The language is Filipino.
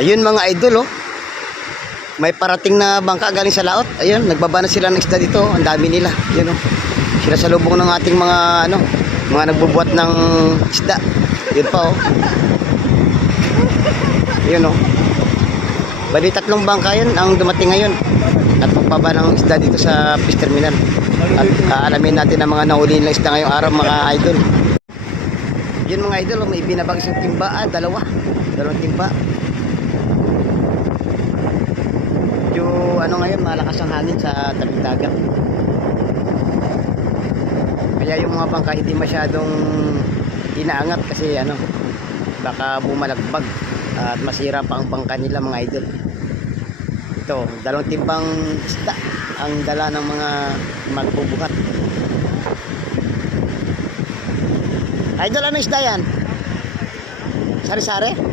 Ayun mga idol, oh. May parating na bangka galing sa laot. Ayun, nagbaba na sila ng isda dito. Ang dami nila. Ayun, oh. Sila sa lubong ng ating mga mga nagbubuhat ng isda. Yun pa, oh. Ayun, oh. Bali 3 bangka yun ang dumating ngayon. At pagbaba ng isda dito sa fish terminal. At alamin natin ang mga nahuli ng isda ngayong araw mga idol. Yun mga idol, oh, may binabang isang timba, dalawang timba. Ngayon malakas ang hangin sa tabing dagat. Kaya yung mga bangka hindi masyadong inaangat kasi baka bumalagbag at masira pa ang bangka nila mga idol. Ito, 2 timbang isda ang dala ng mga magbubuhat. Idol, ano isda yan? Sari-sari?